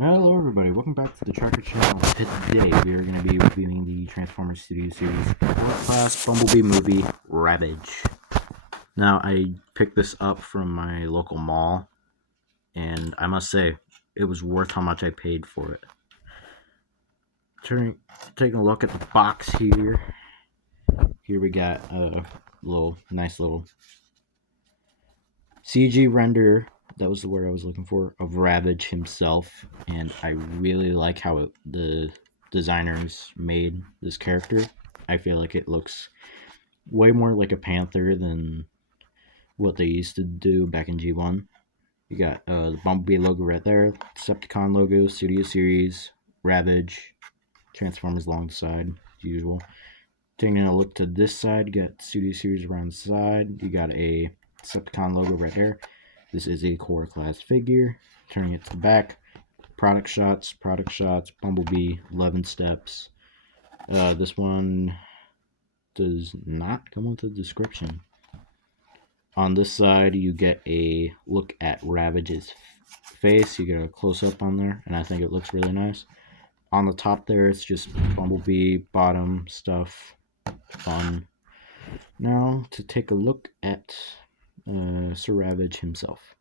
Hello everybody, welcome back to the Tracker Channel. Today we are going to be reviewing the Transformers Studio Series 4 Class Bumblebee movie, Ravage. Now, I picked this up from my local mall, and I must say, it was worth how much I paid for it. Taking a look at the box here. Here we got a nice little CG render, that was the word I was looking for, of Ravage himself, and I really like how the designers made this character. I feel like it looks way more like a Panther than what they used to do back in G1. You got the Bumblebee logo right there, Decepticon logo, Studio Series, Ravage, Transformers along the side, as usual. Taking a look to this side, you got Studio Series around the side, you got a Decepticon logo right there. This is a core class figure. Turning it to the back, product shots, Bumblebee, 11 steps. This one does not come with a description. On this side, you get a look at Ravage's face. You get a close-up on there, and I think it looks really nice. On the top there, it's just Bumblebee, bottom stuff, fun. Now, to take a look at Sir Ravage himself.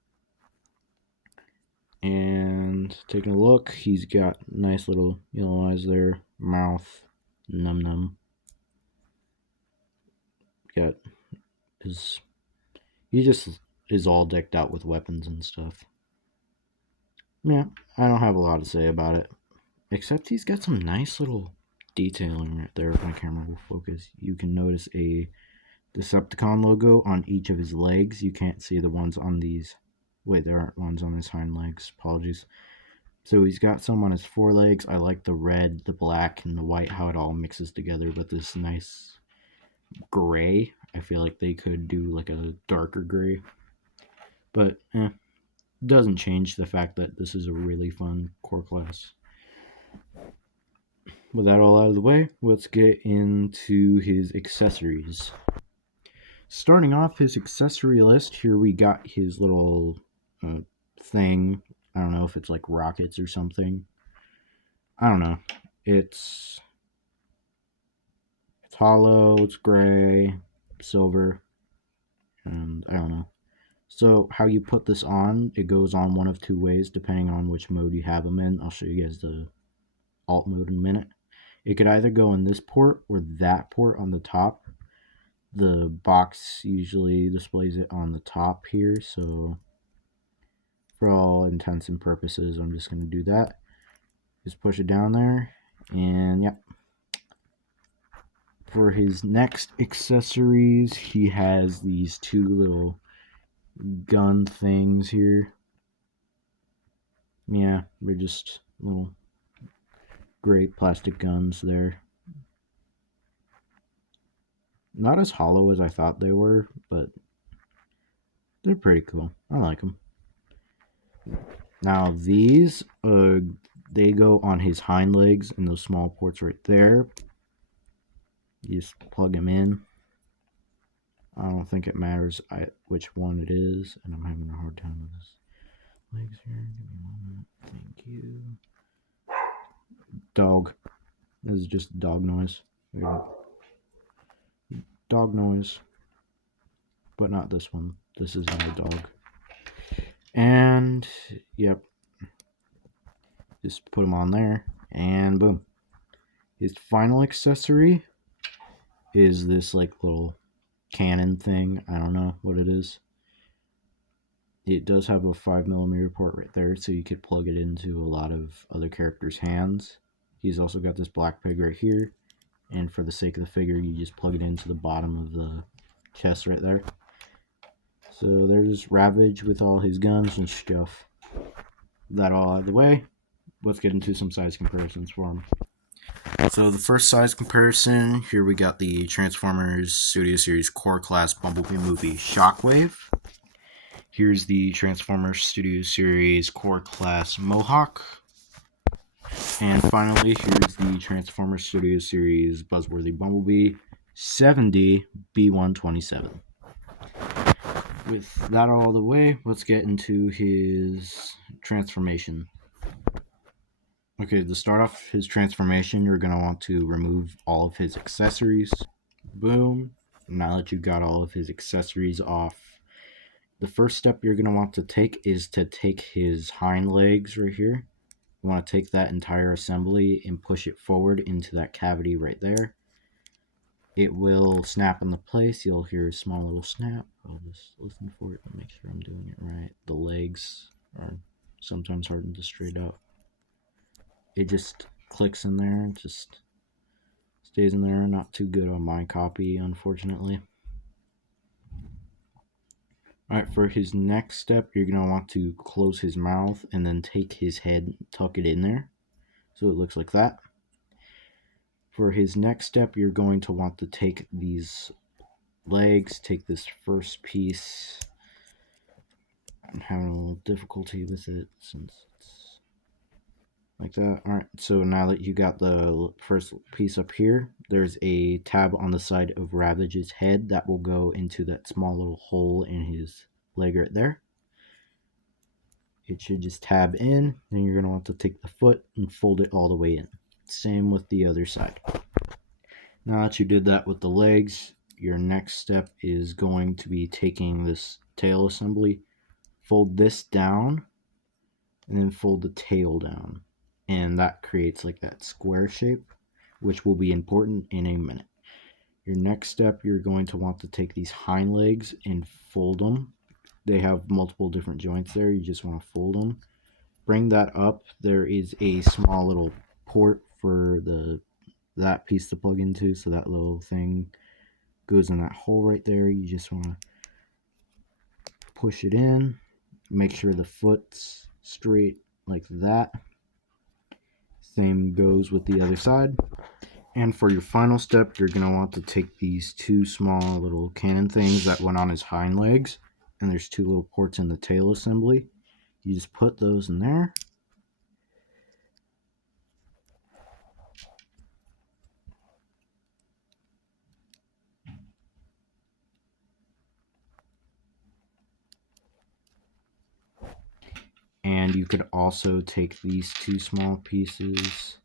And taking a look, he's got nice little yellow eyes there, mouth, num num. Got his, he just is all decked out with weapons and stuff. Yeah, I don't have a lot to say about it, except he's got some nice little detailing right there. If my camera will focus, you can notice a Decepticon logo on each of his legs. You can't see the ones on these. Wait, there aren't ones on his hind legs. Apologies. So he's got some on his forelegs. I like the red, the black, and the white, how it all mixes together with this nice gray. I feel like they could do like a darker gray. But doesn't change the fact that this is a really fun core class. With that all out of the way, let's get into his accessories. Starting off his accessory list, here we got his little thing. I don't know if it's like rockets or something. I don't know. It's hollow, it's gray, silver, and I don't know. So how you put this on, it goes on one of two ways depending on which mode you have them in. I'll show you guys the alt mode in a minute. It could either go in this port or that port on the top. The box usually displays it on the top here, so for all intents and purposes, I'm just going to do that. Just push it down there, and yep. For his next accessories, he has these two little gun things here. Yeah, they're just little gray plastic guns there. Not as hollow as I thought they were, but they're pretty cool. I like them. Now these, they go on his hind legs in those small ports right there. You just plug them in. I don't think it matters which one it is, and I'm having a hard time with this. Legs here, give me a moment. Thank you. Dog. This is just dog noise. Dog noise. But not this one. This is not a dog. And, yep. Just put them on there, and boom. His final accessory is this like little cannon thing. I don't know what it is. It does have a 5mm port right there, so you could plug it into a lot of other characters' hands. He's also got this black pig right here, and for the sake of the figure, you just plug it into the bottom of the chest right there. So there's Ravage with all his guns and stuff. That all out of the way, let's get into some size comparisons for him. So the first size comparison, here we got the Transformers Studio Series Core Class Bumblebee movie Shockwave. Here's the Transformers Studio Series Core Class Mohawk. And finally, here's the Transformers Studio Series Buzzworthy Bumblebee 70 B127. With that all the way, let's get into his transformation. Okay, to start off his transformation, you're going to want to remove all of his accessories. Boom. Now that you got all of his accessories off, the first step you're going to want to take is to take his hind legs right here. You want to take that entire assembly and push it forward into that cavity right there. It will snap into place. You'll hear a small little snap. I'll just listen for it and make sure I'm doing it right. The legs are sometimes hardened to straight up. It just clicks in there, just stays in there. Not too good on my copy, unfortunately. Alright, for his next step, you're going to want to close his mouth and then take his head, tuck it in there. So it looks like that. For his next step, you're going to want to take these legs, take this first piece. I'm having a little difficulty with it since it's like that. Alright, so now that you got the first piece up here, there's a tab on the side of Ravage's head that will go into that small little hole in his leg right there. It should just tab in, then you're going to want to take the foot and fold it all the way in. Same with the other side. Now that you did that with the legs, your next step is going to be taking this tail assembly, fold this down, and then fold the tail down. And that creates like that square shape, which will be important in a minute. Your next step, you're going to want to take these hind legs and fold them. They have multiple different joints there. You just want to fold them. Bring that up. There is a small little port for that piece to plug into, so that little thing goes in that hole right there. You just want to push it in, make sure the foot's straight like that. Same goes with the other side. And for your final step, you're going to want to take these two small little cannon things that went on his hind legs, and there's two little ports in the tail assembly. You just put those in there. And you could also take these two small pieces.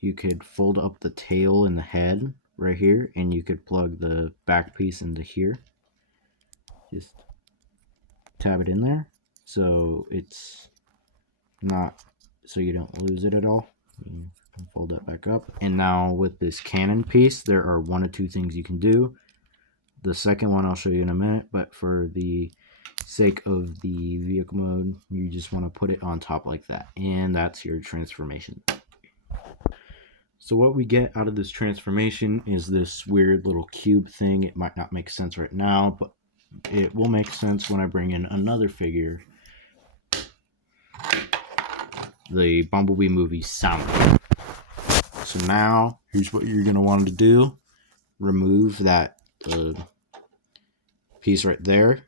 You could fold up the tail and the head right here, and you could plug the back piece into here. Just tab it in there so it's not, so you don't lose it at all. You can fold that back up. And now with this cannon piece, there are one or two things you can do. The second one I'll show you in a minute, but for the sake of the vehicle mode, you just want to put it on top like that, and that's your transformation. So what we get out of this transformation is this weird little cube thing. It might not make sense right now, but it will make sense when I bring in another figure, the Bumblebee movie Soundwave. So now here's what you're going to want to do. Remove that piece right there.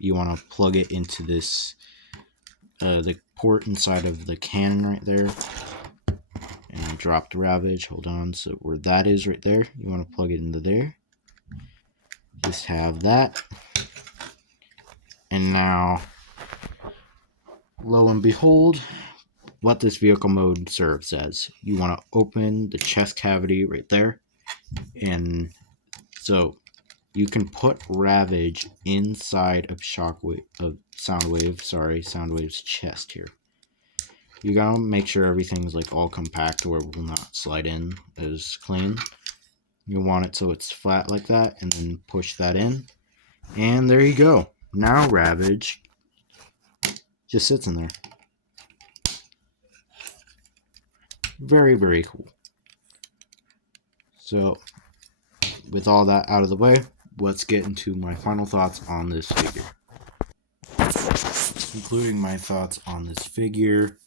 You want to plug it into this the port inside of the cannon right there, and drop the Ravage. Hold on, so where that is right there, you want to plug it into there. Just have that, and now lo and behold, what this vehicle mode serves as. You want to open the chest cavity right there, and so you can put Ravage inside of Soundwave's chest here. You gotta make sure everything's like all compact where it will not slide in as clean. You want it so it's flat like that, and then push that in, and there you go. Now Ravage just sits in there. Very, very cool. So with all that out of the way, let's get into my final thoughts on this figure. Including my thoughts on this figure,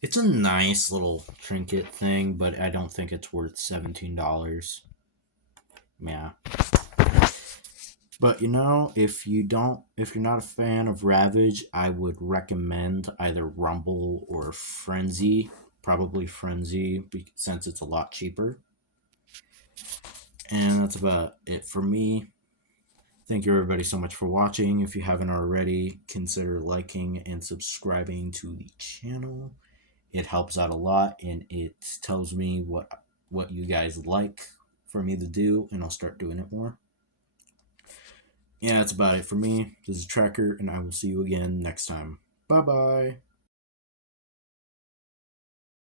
it's a nice little trinket thing, but I don't think it's worth $17. Yeah. But you know, if you're not a fan of Ravage, I would recommend either Rumble or Frenzy. Probably Frenzy, since it's a lot cheaper. And that's about it for me. Thank you everybody so much for watching. If you haven't already, consider liking and subscribing to the channel. It helps out a lot, and it tells me what you guys like for me to do, and I'll start doing it more. Yeah, that's about it for me. This is Tracker, and I will see you again next time. Bye bye.